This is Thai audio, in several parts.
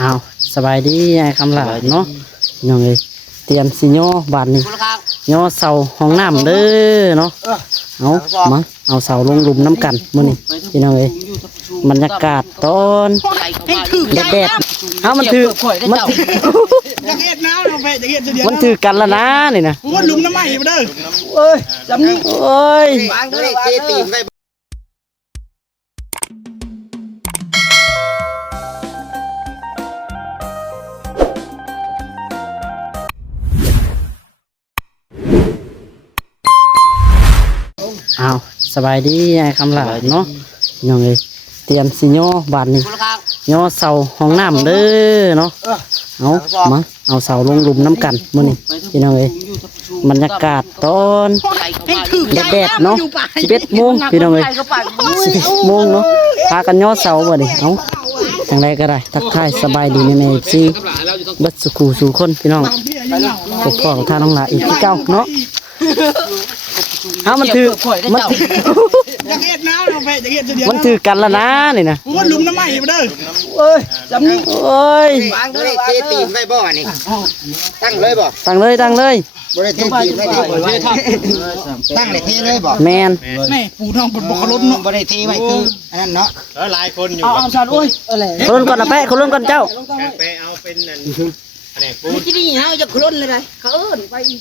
อ้าวสบายดีไอ้คำหลาเนาะน้องเลยเตรียมสิโยบานนี้โยเสาห้องน้ำเด้อเนาะเอามาเอาเสาลงหลุมน้ำกันมื้อนี้พี่น้องเลยบรรยากาศตอนแดดๆเอามันถือมันมันถือกันแล้วนะนี่นะวนลุมน้ำใหม่มาเด้อเอ้ยจำนี้เอ้ยอ้าวสบายดีไอ้คำหลาเนาะน้องเลยเตรียมสิโยบานนี้โยเสาห้องน้ำเด้อเนาะเอามาเอาเสาลงหลุมน้ำกันมื้อนี้พี่น้องเลยบรรยากาศตอนแดดๆเนาะ11 โมงพี่น้องเลย11 โมงเนาะพากันโยเสาบ่นี่เอาจังไดก็ได้ทักทายสบายดีในๆสิเบิดสุขสู่คนพี่น้องปกป้องท่าน้องหลาอีกที่เก่าเนาะเอามันถือมันมันถือกันแล้วนะนี่นะวนลุมน้ำใหม่มาเด้อเอ้ยจำนี้เอ้ยวางเลยเทตีนไว้บ่นี่ตั้งเลยบ่ตั้งเลยบ่ได้เทตีนไว้บ่ตั้งเลยเทเลยบ่แมนแม่ปูทองบนบกล้นเนาะบ่ได้เทไว้คืออันนั้นเนาะแล้วหลายคนอยู่เอาสารโอ้ยเขาล้นก่อนนะแป๊ะเขาล้นก่อนเจ้าไปเอาเป็นนั่นปูที่นี่เฮาจะคล้นเลยนะเขาเอิ้นไปอีก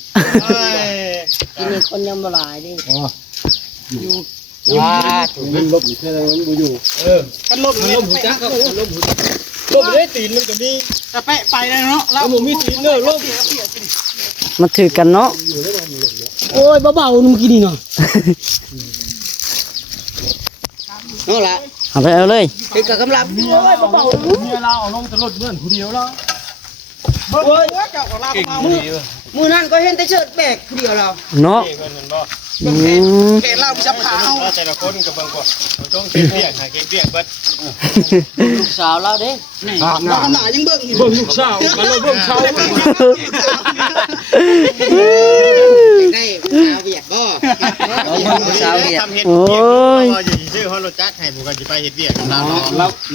ทีนี้คนยังบ่หลายดิว้าถูกมันลบอยู่แค่นั้นมันอยู่กันลบหูจักก็ลบเลยตีนมันก็มีแต่แปะไปเลยเนาะแล้วผมมีตีนเนอะลบมันถือกันเนาะโอ้ยเบาๆนุ่มกินนี่เนาะนั่นแหละเอาไปเอาเลยคือกำลังโอ้ยเบาๆเนี่ยเราเอาลงจะลดเมื่อนผู้เดียวแล้วโอ้ยเจ้าของเรามือนั่นก็เห็นแต่เชิดแบกผู้เดียวเราเนาะเกเราจับขาเอาแต่ละคนกับบางคนต้องเปียกหาเปียกเบิดลูกสาวเราเด้นี่เราหนายังเบิ่งลูกสาวมันเบิ่งเช้าได้สาวเวียดบ่สาวเวียดทำเฮ็ดเวียดบ่อยู่ชื่อฮอลโลจักให้ผมก็สิไปเฮ็ดเวียดกับเรา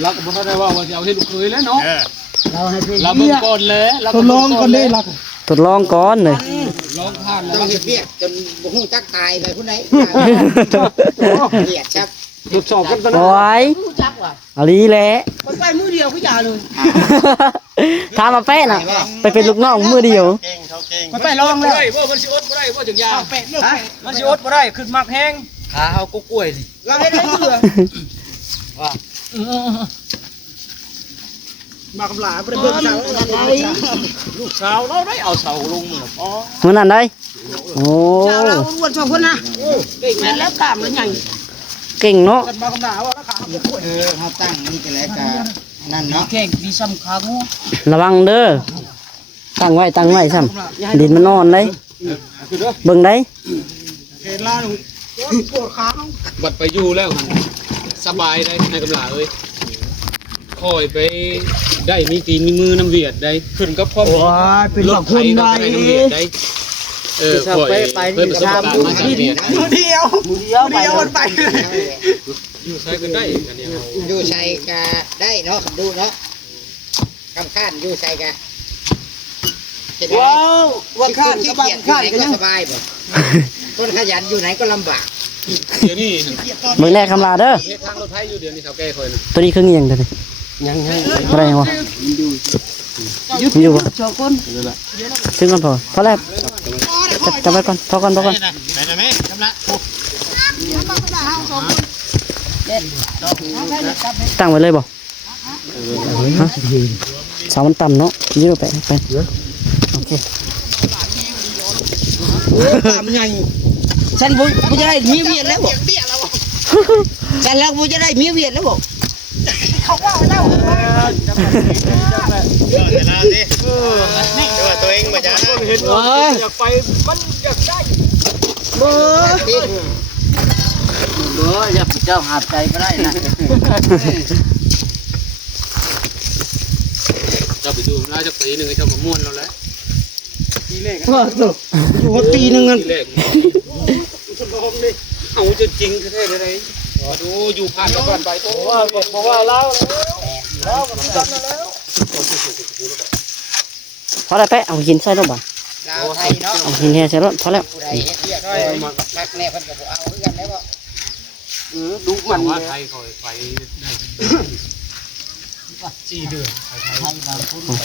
เราก็บ่ได้ว่าจะเอาให้ลูกเคยแล้วเนาะเราให้เราเบิ่งก่อนเลยเราทดลองก่อนเลยเราทดลองก่อนเลยลองผ่านต้องเฮ็ดเวียดจนบ่ฮู้จักตายไปผู้ใดเวียดจักทดสอบกันตลอดโอ้ยอะไรแหละไปมือเดียวก็อย่าเลยถามมาแป๊ะน่ะไปเป็นลูกน้องมือเดียวเก่งเขาเก่งไปลองเลยว่ามันสิอดบ่ได้ว่าถึงยามันสิอดบ่ได้ขึ้นมักแห้งขาเฮาก็กล้วยสิเราให้ได้เสือว่ามากำลาบ่ได้เบิ่งเสาลูกสาวเราได้เอาเสาลงมื้ออ๋อมื้อนั้นได้โอ้สาวเราอ้วน2คนนะเก่งแล้วกล้ามแล้วใหญ่เก่งเนาะมากำลาว่าราคาเฮาตั้งนี่ก็แล้วก็นั่นเนาะแข่งดีซ้ำขางูระวังเด้อตั้งไว้ซ้ำดินมันนอนได้เบิ่งได้เห็นล่าปวดขาบัดไปอยู่แล้วสบายได้ในกำลาเอ้ยคอยไปได้มีตีนมีมือน้ำเวียดได้ขึ้นก็พร้อมเป็นหลักคนได้คอยไปประสบการณ์มาจากเวียดเดียวมันไปอยู่ใช้กันได้กันเนี่ยอยู่ใช้ก็ได้เนาะดูเนาะกำข้านอยู่ใช้ก็ว้าววันข้านก็บ้านข้านก็ยังสบายบ่คนขยันอยู่ไหนก็ลำบากเดี๋ยวนี้เบิ่งแรกคำลาเด้อทางรถไถอยู่เดี๋ยวนี้เฒ่าแก่คอยตัวนี้คือยังตัวนี้ยังอะไรวะอยู่สองคนซึ่งก่อนพอแล้วจับไปก่อนพอก่อนไปนะแม่จำละตั้งไว้เลยบ่ฮะเสามันต่ำเนาะยืดไปโอเคตามใหญ่ฉันบ่จะได้มีเวียนแล้วบ่ฉันแล้วบ่จะได้มีเวียนแล้วบ่เขาว่าแล้วแต่ละสิตัวเองบ่จ้าเห็นอยากไปมันอยากได้บ่อย่าเจ้าหาใจบ่ได้นะจะไปดูน่าจะปีนึงไอ้เจ้ามาม่วนเราแล้วปีแรกอยู่ปีนึงกันเอาจริงแท้ๆเลยดูอยู่ผ่านไปโอ้ว่าบอกว่าเล่าแล้วมันจำมาแล้ว พอแล้วแปะเอาหินใส่รถบ่ ลาวไทยเนาะ เอาหินแห่ใส่รถพอแล้ว ผู้ใดเฮ็ดเวียกรักแน่เพิ่นก็บ่เอาคือกันได้บ่ ดูมัน ว่าไทยคอยไปได้4 เดือนไปไท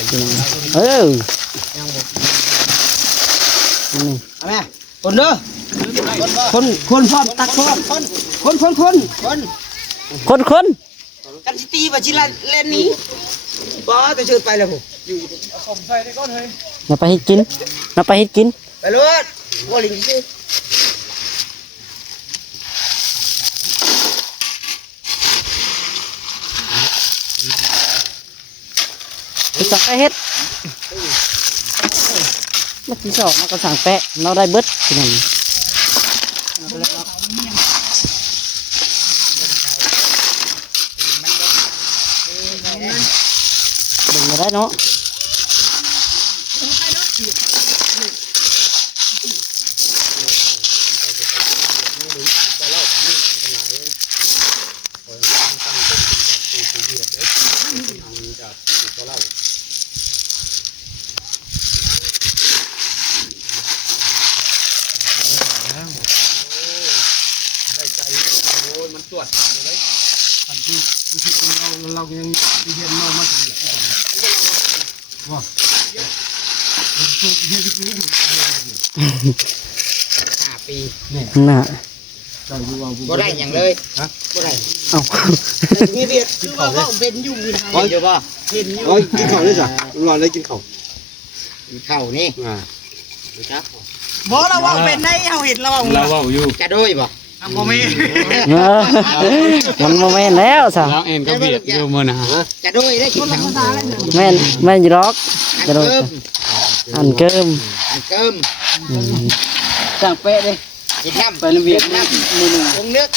ย เออ ยังบ่ นี่ เอาแม่คนเด้อคนพร้อมตักพร้อมคน คน กันสิตีบ่สิเล่นนี้บ่แต่เชิญไปแล้วผม ผมใส่ได้ก่อนเฮ้ย มาไปเฮ็ดกินมาไปเฮ็ดกิน ไปเลยบ่ลิงซื่อ ไปสั่งไปเฮ็ดเมื่อกี้สองเราก็สั่งแปะเราได้เบิดพี่น้องเบิ่งมาได้เนาะ มันตรวจเลยอันที่เรายังเรียนมาถึง5 ปี น่ะ บ่ได้หยังเลยบ่ได้ เอ้า มีเวียดคือว่าเป็นอยู่วินเดี๋ยวบ่เห็นอยู่ กินข้าวด้วยจ้ะรอได้กินข้าว เข้านี่ บ่เราว่าเป็นได้เฮาเห็นเรา เราเว้าอยู่ จะโดยบ่ บ่มี เออมันโมแม่นแล้วสะ แล้วแอนก็เบียดอยู่มื้อน่ะ จะโดยได้กินข้าว แม่นแม่นอยู่ดอกจะโดน อันเกิม อันเกิม อันเกิม สั่งเป๊ะเลย กินน้ำ ไประเบียบ น้ำมือหนึ่งองนึก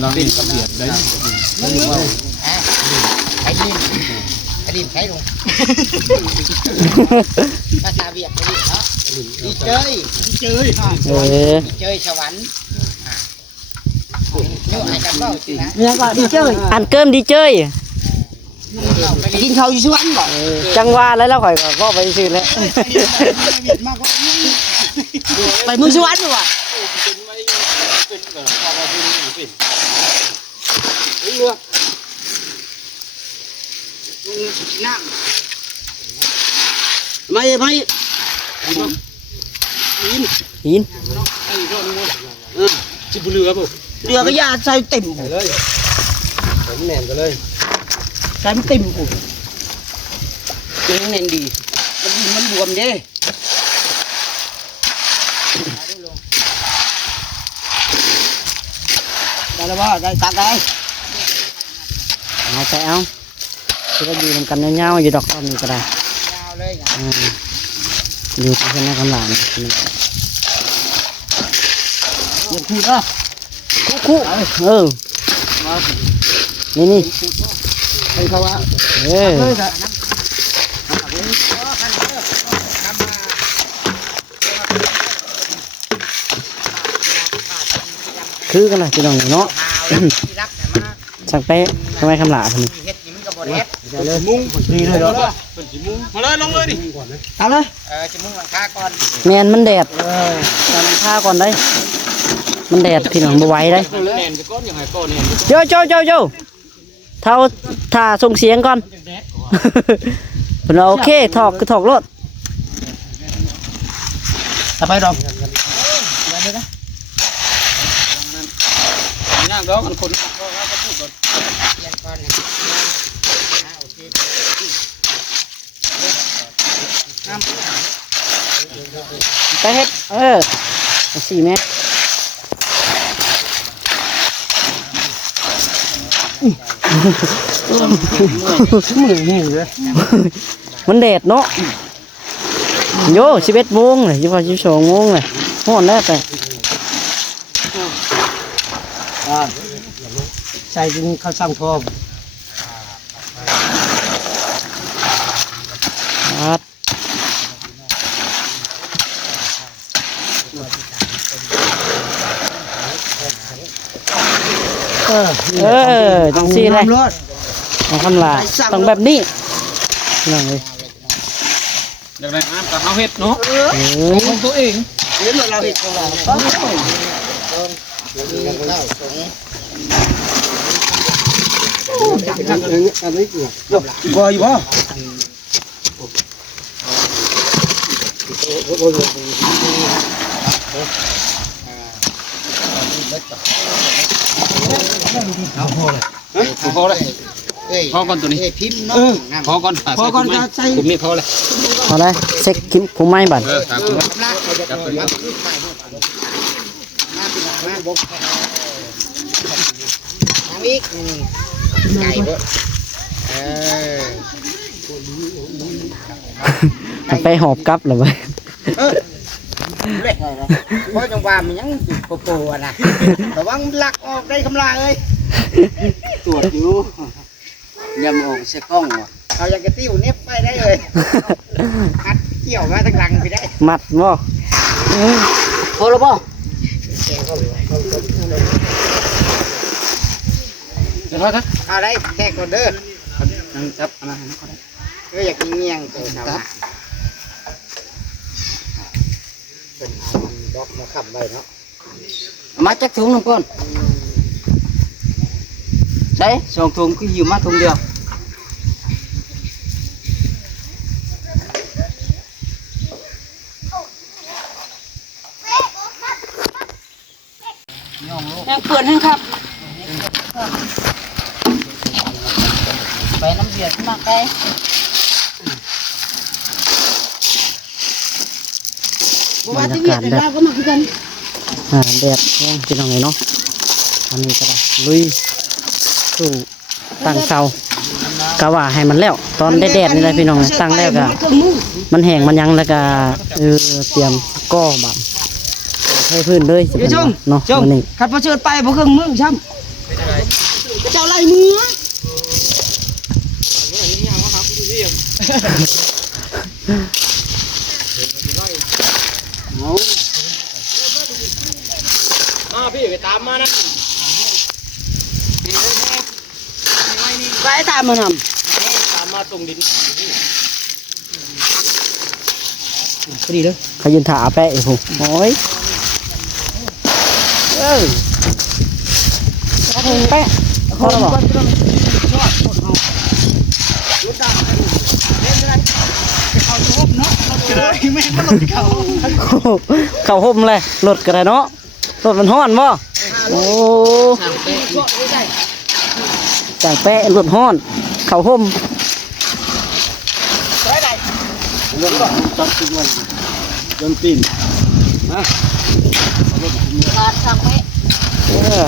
เราเองก็เบียดได้ ไอ้ดินใช้ลงภาษาเวียดไอ้ดินเนาะดีเจย เออ ดีเจยสวรรค์โยไอ้กันเบ้าสินะ ยังก็ดีเจ้ยอันเกิมดีเจ้ย ไปกินข้าวอยู่สวนบ่ จังว่าแล้วเราข่อยก็ไปซื้อแล้ว ไปมือสวนบ่วะน้ำไม่ หิน สิบ่เหลือบ่ เรือก็ยาใส่เต็มเลย ผมแหนมกันเลย ใส่เต็มปุ๊บเจงเน่นดีมันบวมเด้ได้แล้วบ่ได้ตักได้ เอาไปเอาที่เราอยู่นำกันเงาๆอยู่ดอกต้นนี่ก็ได้ ยาวเลย อยู่ที่คณะกำลัง เดี๋ยวพูดอ่ะ คู่นี่ ไปเขาว่า คือกันนะพี่น้องเนาะ ที่รักเนี่ยมา สั่งเป๊ะทำไมคำหลาทำไม เฮ็ดนี่มันก็บ่เฮ็ด มุ้งดีเลยเหรอ เป็นสิมุงมาเลยลงเลยดิ เอาเลย จะมุ่งหลังคาก่อน แมนมันแดดตอนผ้าก่อนได้ มันแดดพี่น้องบ่ไหวได้ แอนไปก่อนยังไงก่อนแอน โยเท่าถ่าส่งเสียงก่อนเพิ่นว่าโอเคถอกคือถอกรถ ถ้าไปดอก ย่างดอกกันคน เรียนก่อนนะโอเค ไปเฮ็ดเอา4 เมตรมันแดดเนาะโย่11 โมงเลย12 โมงเลยฮ้อนแล้วแต่ ใส่กินข้าวช่างทอง ครับ เออ จังซี่เลย รถ เอาคำลาต้องแบบนี้พี่น้องเลย อยากได้น้ำกับเฮาเฮ็ดเนาะ เออ ของตัวเอง เดี๋ยวเราเห็ดของเราบ่อยู่บ่ พอเลยพอก่อนตัวนี้ พิมพ์เนาะ พอก่อน พอก่อนก็ใส่ ผมนี่พอเลย เอาเลยเช็คคิมผู้ไม้บัตร ครับจับตัวนี้ อีกไก่ด้วย ไปหอบกลับเหรอวะ เพราะจังหวะมันยังโปโปอ่ะนะระวังหลักออกได้คำลาเลยตรวจอยู่ยำออกเสียกล้องว่ะเอาอย่างกระติ้วเน็บไปได้เลยคัดเกี่ยวมาทั้งหลังไปได้ มัดบ่ พอแล้วป่ะ เดี๋ยวครับ เอาได้แค่ก่อนเด้อ จับอะไรนะ อยากกินเงี้ยงตัวสาวเป็นบล็อกมาขับไปเนาะมาจักถุงหนึ่งก่อนใช่สองถุงคืออยู่มาถุงเดียวยังเปิดให้ครับไปน้ำเบียดมากไปบรรยากาศแบบแดดแห้งพี่น้องเลยเนาะอันนี้ก็ได้ลุยสู่ตั้งเสากะว่าให้มันแล้วตอนแดดๆนี่เลยพี่น้องตั้งแล้วก็มันแห้งมันยังแล้วก็เตรียมก้อบาให้พื้นเลยสิเป็นเนาะวันนี้ ขัดประเชิดไปเพราะเครื่องมือช้ำเจ้าไรมือพี่ไปตามมานะ ไปตามมาน ตามมาตรงดิน ำพอดีเลย เขายืนถ่าแปะอีกผมโอ้ยแปะพอแล้วบอกเขาห่มเลยรถกันเลยเนาะรถมันห้อนบ่โอ้จางแปะรถห้อนเขาห่ม จนตีน เออ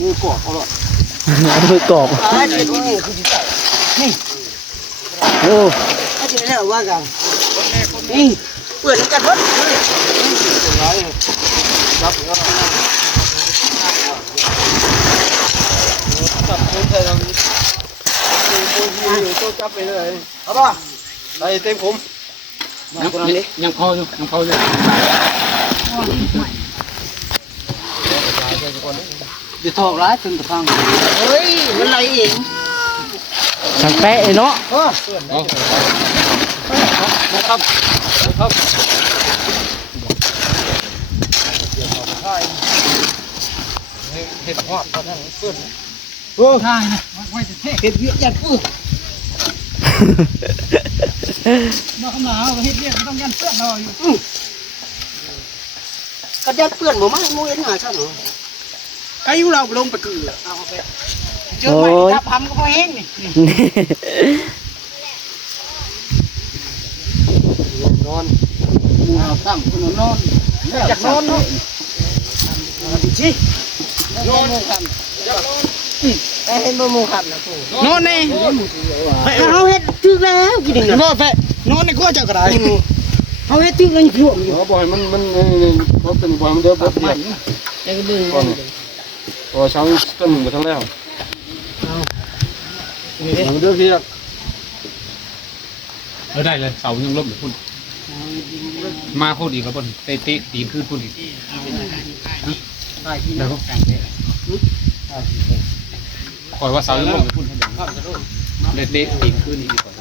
มือกอกเอาละ เอามือกรอบโอ้ ถ้าจะได้ว่ากันนี่เปิดกันรถ จับคนไทยเราต้องจับไปเลย เอาป่ะ ไปเต็มผม ยังพออยู่ยังพออยู่ จะถอกร้ายจนตะพังเฮ้ยมันไรเอง จางแปะเนาะ ครับครับ เห็ดหอดตอนนั้นเพื่อน ใช่นะไว้จะเท่ เห็ดเวียดยัดปื้อ มาขนาดเฮ็ดเรียกต้องยันเสื้อเราอยู่ ก็ยัดเปื้อนบ่มามูเอ็นหาช่างเหรอ ไอ้ยูเราลงไปเกลือ เอาไป โอ้ย ถ้าพำก็พอเฮงนี่ นอน ตั้งคนนอนอยากนอนเนาะชินอนมูคันไอ้เห็นบ่มูคันนะกู นอนนี่ เขาเฮ็ดถึกแล้วกินหนึ่ง นอนไปนอนในขั้วเจ้ากระไร เขาเฮ็ดถึกแล้วอยู่ เขาบอกให้มันเขาเป็นบ่อยมันเดือบเดียว ไอ้ดึง ก่อนตัวเช้าต้นหนึ่งไปทั้งแล้วมันเดือบเดียว ได้เลยเสายังล้มอยู่พุ่น มาพูดอีกแล้วบนเตะตีนขึ้นพูดอีกแล้วก็คอยว่าเสายังลงพูดให้ดังเตะตีนขึ้นอีกดีกว่า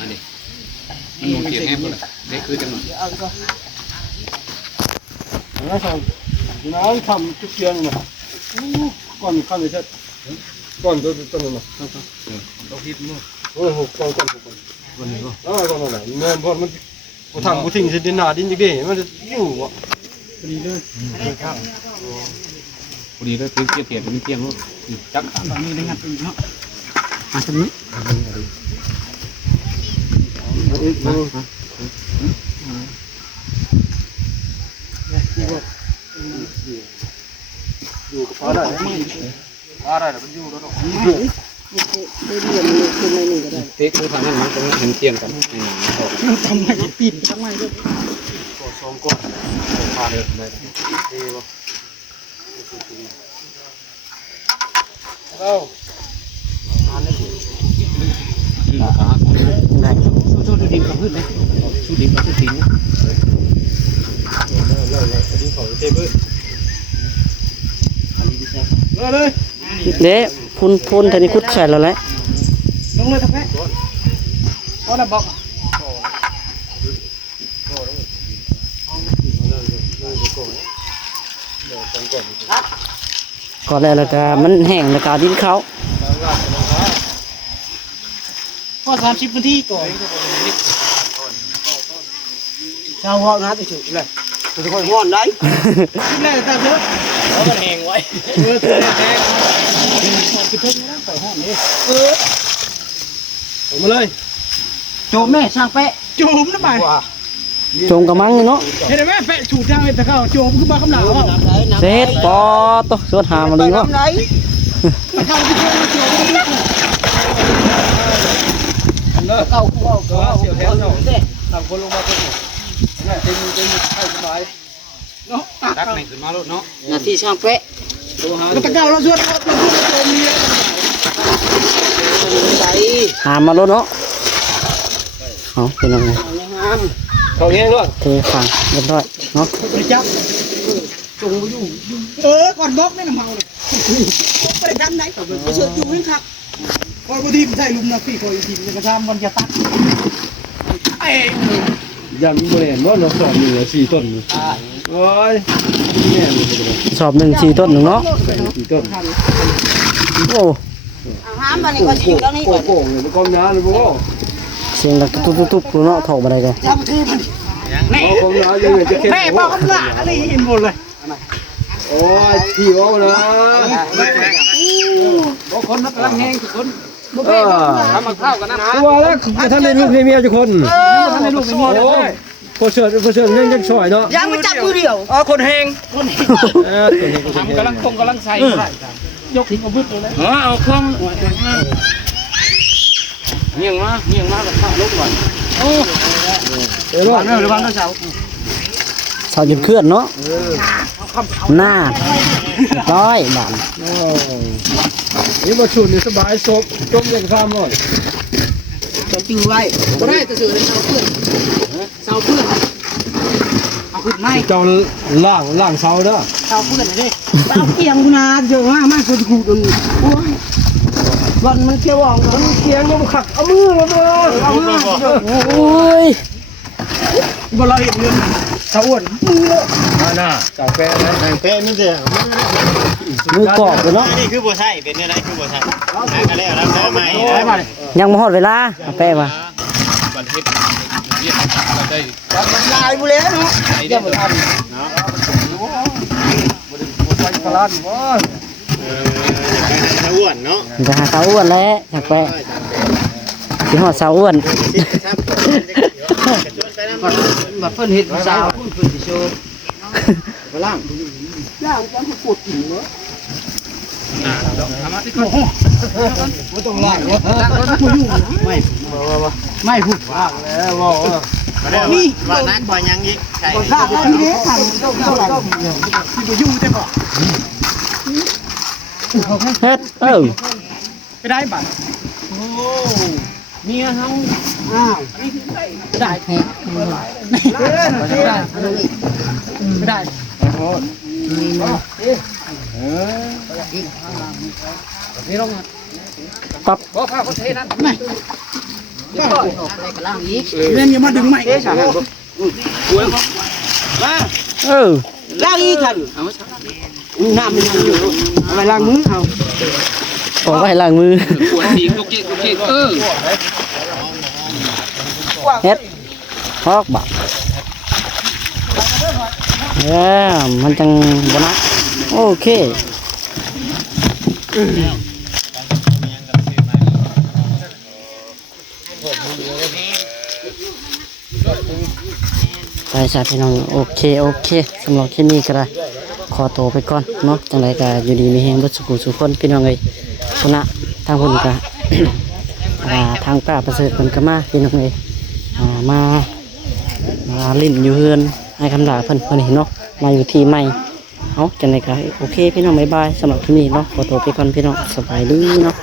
อันนี้มันหมุนเกียร์แน่พูดเลยเตะขึ้นจังหวะ น้าทำน้าทำจุดเชียงมาก่อนขั้นเลยใช่ก่อนต้นนั้นนะเราคิดมั้งโอ้โหก่อนวันนี้ก็ก่อนอะไรเงินพอมันทางกูทิ้งสิดินหนาดินจีเก้มันจะอยู่อ่ะพอดีเลยครับ พอดีเลยเกียร์มันเกียร์มั้งจักขา ตอนนี้ได้งัดอีกเนาะ มาตรงนี้ อยู่กับฟ้าได้ฟ้าได้แต่มันอยู่แล้วเนาะ เตะคือทางนั้นมันตรงนั้นเห็นเตียงกันทำไมปิดทำไมด้วยก่อสองก่อนพาเดินได้เรา ยืนขา ได้ สู้ดินกับพื้นเลยสู้ดินกับพื้นตีน ดินเขาเทพื้นเลย เด้พุ่นทางนี้คุดใส่แล้วแหละ ลงเลยทักแพ้ก็ได้บอก ก่อนแล้วก็มันแห้งแล้วก็ดินเขา พอ30 นาทีก่อนเช้าเหาะนะติดจุดเลยจะค่อยห้อนได้กินได้แต่เถอะเอามันแห้งไว้แห้งคือเพิ่งนะปล่อยห้อนนี่ผมมาเลยโจมแม่ช่างแปะโจมนะไป จงกระมังเนาะ เห็นไหมแปะถูกทางเลยแต่เขาโจมขึ้นมาคำหนาว เสร็จปอตัวสวดหามาเลยวะ เข้าที่โจมเข้าเสียวแทนเนาะทำคนลงมาคนหนึ่งนี่เต็มเข้าสบายเนาะ ตักในขึ้นมาลูกเนาะ นาทีช่างเป๊ะ ก็ตะเกาเราชวนเราชวนโจมนี่ หามาแล้วเนาะเอาเป็นยังไง เขาเงี้ยด้วย เทฟังเรียบร้อยเนาะ ไปจับจงอยู่ก่อนบล็อกนี่น้ำเมาเลยไปดันไหนไปเชิญอยู่นี่ครับพอบางทีใส่ลุมนะพี่คอยทีจะทำมันจะตักยันบริเวณว่าเราสอบอยู่4 ต้นโอ้ยแม่เลย สอบ1 4 ต้นหนึ่งเนาะ 4 ต้น โอ้ ห้ามมันนี่ก็สิอยู่แล้วนี่ก่อน โป่งเลยมันก้มน้าเลยพวก เสียงดังตุ๊บเนาะถกมาได้เลย จำทีมันก้มน้ายังไงจะเข้มแม่บอกคำหลาอะไรเห็นหมดเลยโอ้ยพี่ว่าเลยบอกคนนักลังแห้งทุกคนทำมาข้าวกันนะตัวแล้วท่านในลูกในเมียทุกคนท่านในลูกในเมียโอ้ยพอเชิญยังช่วยเนาะ ยังไม่จับมือเดียว อ๋อคนแห้งทำกำลังใส่ยกทิ้งเอาบึ้ดเลยเอาเครื่องเงียงมากับข้าวลุกก่อนโอ้เดี๋ยวระวังนะเสา สาวหยุดเคลื่อนเนาะหน้าร้อยบาท นี่มาชุนนี่สบายซบจมยังความหมด จะจื้อไว้ก็ได้จะซื้อให้เสาเพื่อนเอาขึ้นไม่ เจ้าล่างเสาเด้อ เสาเพื่อนเลยเสาเกียงกูนาเยอะมากคนกูโดนวันมันเกี่ยวอ่อง มันเคียงมันขัดเอามือมาเด้อเอามือ โอ้ย บ่เราเห็นเงินเสาอ้วนมือน่ะจากแปะนะจากแปะนี่เด้อ มือกรอบเลยเนาะ นี่คือบัวไส้เป็นอะไรคือบัวไส้กันแล้วรับได้ไหมได้ไหม ยังมาหอดเวลาเอาแป้มา บันทึกเรียกก็ได้ ลายบุเล่เนาะ ไอ้เด็ก บัวไส้พลานบ่ อ้วนเนาะ จะหาสาวอ้วนแล้วอยากแป้ที่หอดสาวอ้วน บัดเพิ่นเห็ดสาวเพิ่นสิโชว์ ล่าง ย่างจังปวดหัว บ่ต้องล่างบ่ไม่พูดล่างแล้วบ่ นี่ ว่านักว่ายังยิกใช่ ข้าวอันนี้ทำต้องเท่าไหร่ ที่บ่อยู่ได้บ่ เฮ็ดไปได้บัตรโอ้ เมียเขาอ้าวได้แท้ได้ ปั๊บ เล่นอย่ามาดึงใหม่ เออ ล้างอีกกันน้ำมันยังอยู่เอาไปล้างมือเอา ขอไว้ล้างมือ ปวดทีลูกเจ๊กเฮ็ดฮอกบักมันจังบ่นะโอเคไปสาพี่น้องโอเคสำหรับที่นี่ก็ได้ขอตัวไปก่อนเนาะจังไรก็อยู่ดีมีเฮงบ่สุขสุขคนพี่น้องเอ้ยพุ่นน่ะทางพุ่นก็ ทางป้าประเสริฐเพิ่นก็มาพี่น้องเอ้ยมาลิ้นอยู่เฮือนให้คำลาเพิ่นเห็นเนาะมาอยู่ที่ใหม่เอาจังไรก็โอเคพี่น้องบ๊ายบายสำหรับที่นี่เนาะขอตัวไปก่อนพี่น้องสบายดีเนาะ